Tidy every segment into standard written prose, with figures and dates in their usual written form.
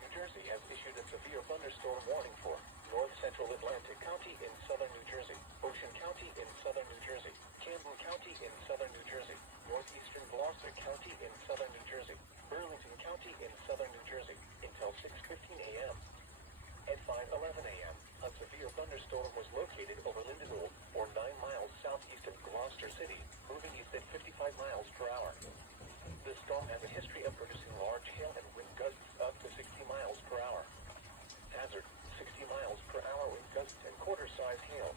New Jersey has issued a severe thunderstorm warning for North Central Atlantic County in southern New Jersey, Ocean County in southern New Jersey, Camden County in southern New Jersey, northeastern Gloucester County in southern New Jersey, Burlington County in southern New Jersey until 6:15 a.m. At 5:11 a.m., a severe thunderstorm was located over Lindenwold, or 9 miles southeast of Gloucester City, moving east at 55 miles per hour. The storm has a history of producing large hail and wind gusts up to 60 miles per hour. Hazard, 60 miles per hour wind gusts and quarter-size hail.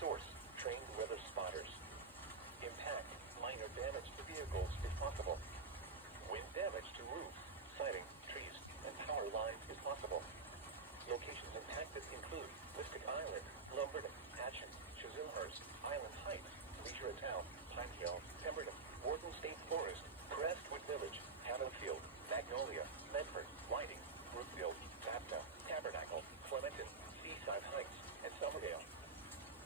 Source, trained weather spotters. Impact, minor damage to vehicles if possible. Wind damage to roofs, siding, trees, and power lines is possible. Locations impacted include Mystic Island, Lumberton, Atchison, Chislehurst, Island Heights, Leisure Town, Pine Hill, Pemberton, Warden State Forest, Crestwood Village, Haddonfield, Magnolia, Medford, Whiting, Brookfield, Tapta, Tabernacle, Clementon, Seaside Heights, and Silverdale.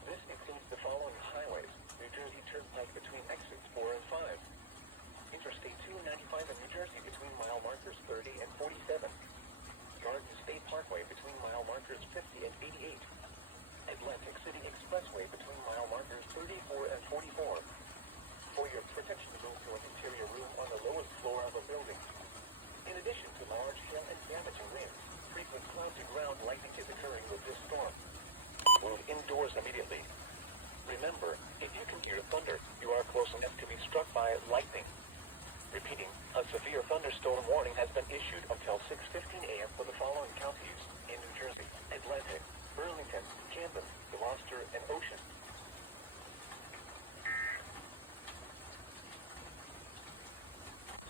This includes the following highways: New Jersey Turnpike between exits 4 and 5. Interstate 295 in New Jersey between mile markers 30 and 47. Garden State Parkway between mile markers 50 and 88. Atlantic City Expressway between mile markers 34 and 44. For your protection, move to an interior room on the lowest floor of a building. In addition to large hail and damaging winds, frequent cloud-to-ground lightning is occurring with this storm. Move indoors immediately. Remember, if you can hear thunder, you are close enough to be struck by lightning. Repeating, a severe thunderstorm warning has been issued until 6:15 a.m. for the following counties in New Jersey: Atlantic, Burlington, Camden, Gloucester, and Ocean.